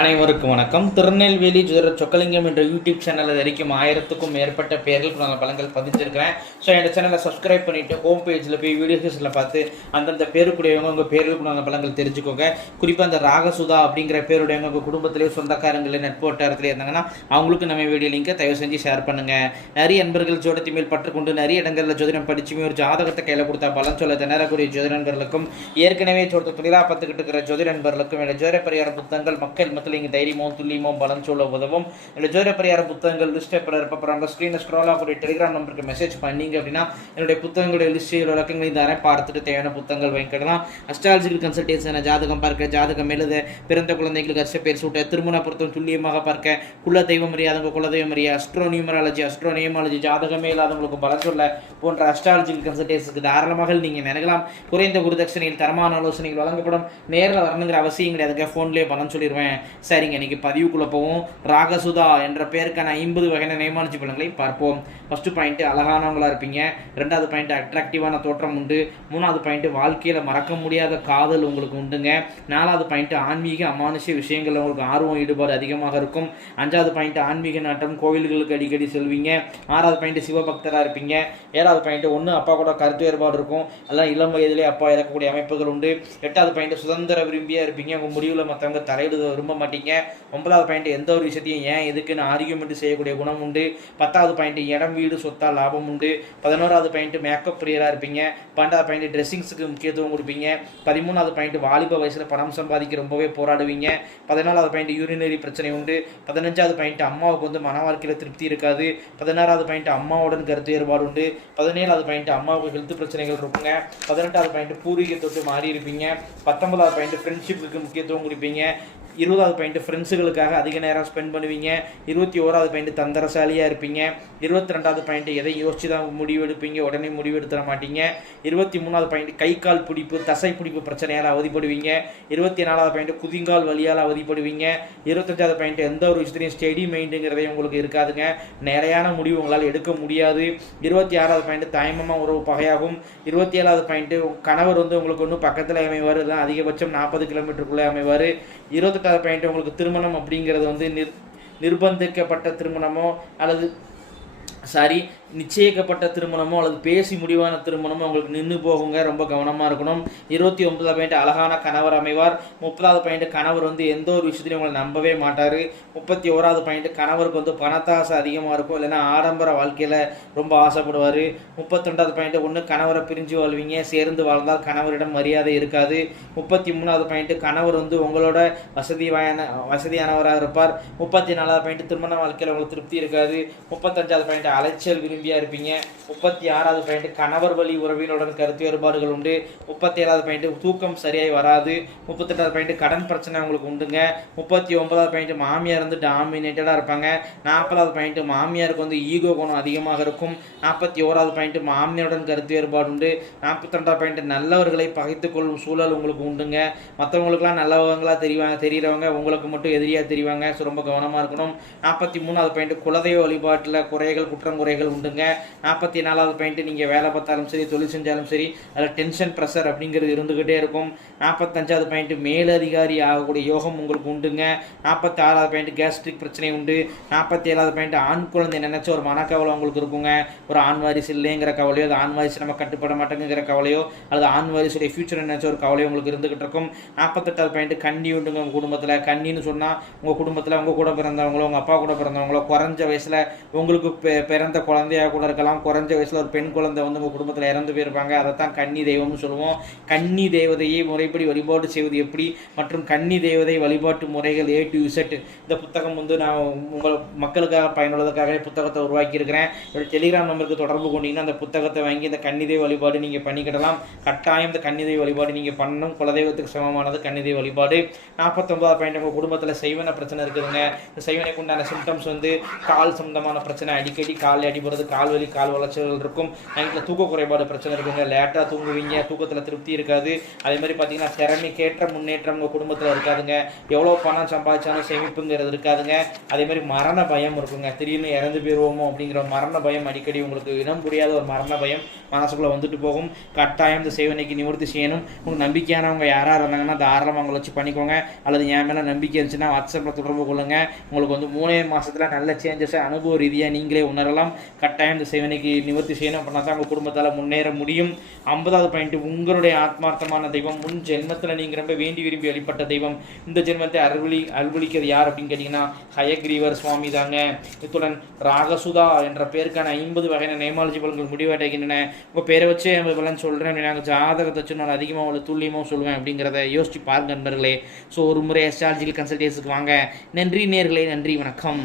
அனைவருக்கும் வணக்கம். திருநெல்வேலி ஜுதர சொக்கலிங்கம் என்ற யூடியூப் சேனலில் வரைக்கும் ஆயிரத்துக்கும் மேற்பட்ட பேர்களுக்கு நான் பலங்கள் பதிஞ்சிருக்கிறேன். ஸோ என்னோட சேனலை சப்ஸ்கிரைப் பண்ணிவிட்டு ஹோம் பேஜில் போய் வீடியோஸில் பார்த்து அந்தந்த பேருக்குடையவங்க உங்கள் பேர்களுக்கு நாங்கள் பலங்கள் தெரிஞ்சுக்கோங்க. குறிப்பாக அந்த ராகசுதா அப்படிங்கிற பேருடையவங்க உங்கள் குடும்பத்திலேயே சொந்தக்காரங்களே நட்பு இருந்தாங்கன்னா அவங்களுக்கு நம்ம வீடியோ லிங்கை தயவு செஞ்சு ஷேர் பண்ணுங்கள் நிறைய நண்பர்கள் ஜோடத்தி மேல் பற்றுக்கொண்டு நிறைய இடங்களில் ஜோதிடம் படிச்சுமே ஒரு ஜாதகத்தை கையில் கொடுத்தா பலன் சொல்ல திணறக்கூடிய ஜோதி நண்பர்களுக்கும் ஏற்கனவே சொல்ற தொழிலாக பார்த்துக்கிட்டு இருக்கிற ஜோதி நண்பர்களுக்கும் என்னோட ஜோதிட பரிகார புத்தகங்கள் மக்கள் மத்தியில் இங்கே தைரியமோ துல்லியமும் பலன் சொல்ல உதவும். என்னோட ஜோர பரிகார புத்தகங்கள் லிஸ்ட் பேப்பர் இருப்ப ஸ்க்ரீனில் ஸ்க்ரோல் ஆகக்கூடிய டெலிகிராம் நம்பருக்கு மெசேஜ் பண்ணீங்க அப்படின்னா என்னுடைய புத்தகங்களுடைய லிஸ்ட்டு இலக்கங்களையும் தரேன் பார்த்துட்டு தேவையான புத்தகங்கள் வாங்கிக்கலாம் அஸ்ட்ராலஜிக்கல் கன்சல்டேஷன் ஜாதகம் பார்க்க ஜாதகம் எழுத பிறந்த குழந்தைகளுக்கு அஷ்ட பேர் சூட்ட திருமண பொருத்தம் துல்லியமாக பார்க்க குல தெய்வம் அறியாதவங்க குல தெய்வம் அறிய அஸ்ட்ரோ நியூமராலஜி அஸ்ட்ரோ நியூமாலஜி ஜாதகமே இல்லாதவங்களுக்கு பலன் சொல்ல போன்ற அஸ்ட்ராலஜிக்கல் கன்சல்டேஷனுக்கு தாராளமாக நீங்கள் நினைக்கலாம் குறைந்த குருதட்சணையில் தரமான ஆலோசனைகள் வழங்கப்படும். நேரில் வரணுங்கிற அவசியம் கிடையாதுங்க. ஃபோன்லேயே பலன் சொல்லிடுவேன் சரிங்க இன்றைக்கி பதிவுக்குள்ளே போவோம். ராகசுதா என்ற பேருக்கான ஐம்பது வகையான நியமானிச்சு பலன்களை பார்ப்போம். ஃபஸ்ட்டு பாயிண்ட்டு அழகானவங்களா இருப்பீங்க. ரெண்டாவது பாயிண்ட் அட்ராக்டிவான தோற்றம் உண்டு. மூணாவது பாயிண்ட்டு வாழ்க்கையில் மறக்க முடியாத காதல் உங்களுக்கு உண்டுங்க. நாலாவது பாயிண்ட்டு ஆன்மீக அமானுஷ்ய விஷயங்களில் உங்களுக்கு ஆர்வம் ஈடுபாடு அதிகமாக இருக்கும். அஞ்சாவது பாயிண்ட் ஆன்மீக நாட்டம் கோவில்களுக்கு அடிக்கடி செல்வீங்க. ஆறாவது பாயிண்ட்டு சிவபக்தராக இருப்பீங்க. ஏழாவது பாயிண்ட் ஒன்று அப்பா கூட கருத்து வேறுபாடு இருக்கும். எல்லாம் இளம் வயதிலே அப்பா இறக்கக்கூடிய அமைப்புகள் உண்டு. எட்டாவது பாயிண்ட் சுதந்திர விரும்பியா இருப்பீங்க. உங்கள் முடிவில் மற்றவங்க தலையிடுவது விரும்ப மாட்டீங்க. ஒன்பதாவது பாயிண்ட் எந்த ஒரு விஷயத்தையும் ஏன் எதுக்குன்னு ஆர்கியூமெண்ட் செய்யக்கூடிய குணம் உண்டு. பத்தாவது பாயிண்ட் இடம் வீடு சொத்தா லாபம் உண்டு. பதினோராவது பாயிண்ட் மேக்கப் பிரியராக இருப்பீங்க. பன்னெண்டாவது பாயிண்ட் ட்ரெஸ்ஸிங்ஸுக்கு முக்கியத்துவம் கொடுப்பீங்க. பதிமூணாவது பாயிண்ட் வாலிப வயசில் பணம் சம்பாதிக்க ரொம்பவே போராடுவீங்க. பதினாலாவது பாயிண்ட் யூரினரி பிரச்சனை உண்டு. பதினஞ்சாவது பாயிண்ட் அம்மாவுக்கு வந்து மன வாழ்க்கையில் திருப்தி இருக்காது. பதினாறாவது பாயிண்ட் அம்மாவுடன் கருத்து வேறுபாடு உண்டு. பதினேழாவது பாயிண்ட் அம்மாவுக்கு ஹெல்த் பிரச்சனைகள் இருக்குங்க. பதினெட்டாவது பாயிண்ட் பூர்வீக தொட்டு மாறி இருப்பீங்க பத்தொன்பதாவது பாயிண்ட் ஃப்ரெண்ட்ஷிப்புக்கு முக்கியத்துவம் கொடுப்பீங்க. இருபதாவது பாயிண்ட் ஃப்ரெண்ட்ஸுகளுக்காக அதிக நேரம் ஸ்பெண்ட் பண்ணுவீங்க. இருபத்தி ஓராவது பாயிண்ட் தந்திரசாலியாக இருப்பீங்க. இருபத்தி ரெண்டாவது பாயிண்ட் எதை யோசிச்சு தான் முடிவெடுப்பீங்க? உடனே முடிவெடுத்துட மாட்டீங்க. இருபத்தி மூணாவது பாயிண்ட் கை கால் பிடிப்பு தசை பிடிப்பு பிரச்சனையால் அவதிப்படுவீங்க. இருபத்தி நாலாவது பாயிண்ட் குதிங்கால் வலியால் அவதிப்படுவீங்க. இருபத்தஞ்சாவது பாயிண்ட் எந்த ஒரு விஷயத்திலையும் ஸ்டெடி மைண்டுங்கிறதே உங்களுக்கு இருக்காதுங்க. நிலையான முடிவு உங்களால் எடுக்க முடியாது. இருபத்தி ஆறாவது பாயிண்ட் தாய்மமாக உறவு பகையாகும். இருபத்தி ஏழாவது பாயிண்ட் கணவர் வந்து உங்களுக்கு ஒன்றும் பக்கத்தில் அமைவார். தான் அதிகபட்சம் நாற்பது கிலோமீட்டருக்குள்ளே அமைவார். இருபத்தெட்டு இருபத்தெட்டாவது பாயிண்ட் உங்களுக்கு திருமணம் அப்படிங்கிறது வந்து நிர் நிர்பந்திக்கப்பட்ட திருமணமோ அல்லது சாரி நிச்சயிக்கப்பட்ட திருமணமோ அல்லது பேசி முடிவான திருமணமோ அவங்களுக்கு நின்று போகுங்க. ரொம்ப கவனமாக இருக்கணும். இருபத்தி ஒன்பதாவது பாயிண்ட் அழகான கணவர் அமைவார். முப்பதாவது பாயிண்ட் கணவர் வந்து எந்த ஒரு விஷயத்திலையும் உங்களை நம்பவே மாட்டார். முப்பத்தி ஓராவது பாயிண்ட் கணவருக்கு வந்து பணத்தாசை அதிகமாக இருக்கும். இல்லைன்னா ஆடம்பர வாழ்க்கையில் ரொம்ப ஆசைப்படுவார். முப்பத்தொண்டாவது பாயிண்ட் ஒன்று கணவரை பிரிஞ்சு வாழ்வீங்க. சேர்ந்து வாழ்ந்தால் கணவரிடம் மரியாதை இருக்காது. முப்பத்தி மூணாவது பாயிண்ட் கணவர் வந்து உங்களோட வசதியான வசதியானவராக இருப்பார். முப்பத்தி நாலாவது பாயிண்ட் திருமண வாழ்க்கையில் உங்களுக்கு திருப்தி இருக்காது. முப்பத்தஞ்சாவது பாயிண்ட் அலைச்சல் விரும்பியா இருப்பீங்க. முப்பத்தி ஆறாவது பாயிண்ட் கணவர் வழி உறவினருடன் கருத்து வேறுபாடுகள் உண்டு. முப்பத்தி ஏழாவது பாயிண்ட் தூக்கம் சரியாய் வராது. முப்பத்தெட்டாவது பாயிண்ட் கடன் பிரச்சனை உங்களுக்கு உண்டுங்க. முப்பத்தி ஒன்பதாவது பாயிண்ட் மாமியார் வந்து டாமினேட்டடாக இருப்பாங்க. நாற்பதாவது பாயிண்ட் மாமியாருக்கு வந்து ஈகோ குணம் அதிகமாக இருக்கும். நாற்பத்தி ஓராவது பாயிண்ட் மாமியாருடன் கருத்து வேறுபாடு உண்டு. நாற்பத்தி ரெண்டாவது பாயிண்ட் நல்லவர்களை பகைத்துக் கொள்ளும் சூழல் உங்களுக்கு உண்டுங்க. மற்றவங்களுக்குலாம் நல்லவங்களாக தெரிவாங்க தெரிகிறவங்க உங்களுக்கு மட்டும் எதிரியாக தெரிவாங்க. ஸோ ரொம்ப கவனமாக இருக்கணும். நாற்பத்தி மூணாவது பாயிண்ட் குலதெய்வ வழிபாட்டில் குறைகள் குற்றம் குறைகள் உண்டுங்க. நாற்பத்தி நாலாவது பாயிண்ட் நீங்கள் வேலை பார்த்தாலும் சரி தொழில் செஞ்சாலும் சரி அதில் டென்ஷன் ப்ரெஷர் அப்படிங்கிறது இருந்துக்கிட்டே இருக்கும். நாற்பத்தஞ்சாவது பாயிண்ட் மேலதிகாரி ஆகக்கூடிய யோகம் உங்களுக்கு உண்டுங்க. நாற்பத்தி ஆறாவது பாயிண்ட் கேஸ்ட்ரிக் பிரச்சனை உண்டு. நாற்பத்தி ஏழாவது பாயிண்ட் ஆண் குழந்தை நினைச்ச ஒரு மனக்கவலை உங்களுக்கு இருக்குங்க. ஒரு ஆண் வாரிசு இல்லைங்கிற கவலையோ அது ஆண் வாரிசு நம்ம கட்டுப்பட மாட்டேங்கிற கவலையோ அல்லது ஆண் வாரிசுடைய ஃபியூச்சர் நினைச்ச ஒரு கவலையோ உங்களுக்கு இருந்துகிட்டு இருக்கும். நாற்பத்தெட்டாவது பாயிண்ட் கண்ணி உண்டுங்க உங்கள் குடும்பத்தில். கண்ணின்னு சொன்னால் உங்கள் குடும்பத்தில் உங்கள் கூட பிறந்தவங்களோ உங்கள் அப்பா கூட பிறந்தவங்களோ குறைஞ்ச வயசில் உங்களுக்கு பிறந்த குழந்தையாக கூட இருக்கலாம். குறைஞ்ச வயசில் ஒரு பெண் குழந்தை வந்து உங்கள் குடும்பத்தில் இறந்து போயிருப்பாங்க. அதை தான் கன்னி தெய்வம்னு சொல்லுவோம். கன்னி தேவதையை முறைப்படி வழிபாடு செய்வது எப்படி? மற்றும் கன்னி தேவதை வழிபாட்டு முறைகள் ஏ டு இசட் இந்த புத்தகம் வந்து நான் உங்கள் மக்களுக்காக பயனுள்ளதுக்காக புத்தகத்தை உருவாக்கியிருக்கிறேன். என்னோடய டெலிகிராம் நம்பருக்கு தொடர்பு கொண்டீங்கன்னா அந்த புத்தகத்தை வாங்கி இந்த கன்னிதை வழிபாடு நீங்கள் பண்ணிக்கிடலாம். கட்டாயம் இந்த கன்னிதை வழிபாடு நீங்கள் பண்ணணும். குலதெய்வத்துக்கு சமமானது கன்னிதை வழிபாடு. நாற்பத்தொன்பதாவது பாயிண்ட் உங்கள் குடும்பத்தில் செய்வன பிரச்சனை இருக்குதுங்க. இந்த செய்வனைக்கு உண்டான சிம்டம்ஸ் வந்து கால் சம்பந்தமான பிரச்சனை அடிக்கடி கால் அடிபடுறது கால் வலி கால் வளர்ச்சல் இருக்கும். நைட்டில் தூக்க குறைபாடு பிரச்சனை இருக்குங்க லேட்டாக தூங்குவீங்க தூக்கத்தில் திருப்தி இருக்காது. அதே மாதிரி பார்த்தீங்கன்னா திறமைக்கேற்ற முன்னேற்றம் உங்கள் குடும்பத்தில் இருக்காதுங்க. எவ்வளோ பணம் சம்பாதிச்சாலும் சேமிப்புங்கிறது இருக்காதுங்க. அதே மாதிரி மரண பயம் இருக்குங்க. திடீர்னு இறந்து போயிடுவோமோ அப்படிங்கிற மரண பயம் அடிக்கடி உங்களுக்கு இனம் புரியாத ஒரு மரண பயம் மனசுக்குள்ளே வந்துட்டு போகும். கட்டாயம் இந்த சேவனைக்கு நிவர்த்தி செய்யணும். உங்களுக்கு நம்பிக்கையானவங்க யாராக இருந்தாங்கன்னா தாராளமாக அவங்கள வச்சு பண்ணிக்கோங்க. அல்லது என் மேலே நம்பிக்கை இருந்துச்சுன்னா வாட்ஸ்அப்பில் தொடர்பு கொள்ளுங்க. உங்களுக்கு வந்து மூணே மாதத்தில் நல்ல சேஞ்சஸை அனுபவ ரீதியாக நீங்களே உணரலாம் கட்டாயம் இந்த சேவனைக்கு நிவர்த்தி செய்யணும் அப்படின்னா தான் உங்கள் குடும்பத்தால் முன்னேற முடியும். ஐம்பதாவது பாயிண்ட் உங்களுடைய ஆத்மார்த்தமான தெய்வம் முன் ஜென்மத்தில் நீங்கள் ரொம்ப வேண்டி விரும்பி வழிபட்ட தெய்வம். இந்த ஜென்மத்தை அருள்வழி அருள்வழிக்கிறது யார் அப்படின்னு கேட்டிங்கன்னா ஹயக்ரீவர் சுவாமி தாங்க. இத்துடன் ராகசுதா என்ற பேருக்கான ஐம்பது வகையான நேமாலஜி பலன்கள் முடிவடைகின்றன. உங்கள் பேரை வச்சே பலன் சொல்கிறேன் நாங்கள் ஜாதகத்தை வச்சு நான் அதிகமாக அவ்வளோ துல்லியமாக சொல்லுவேன் அப்படிங்கிறத யோசிச்சு பாருங்க நண்பர்களே. ஸோ ஒரு முறை எஸ்ட்ராலஜிக்கல் கன்சல்டேஷனுக்கு வாங்க. நன்றி நேர்களே நன்றி வணக்கம்.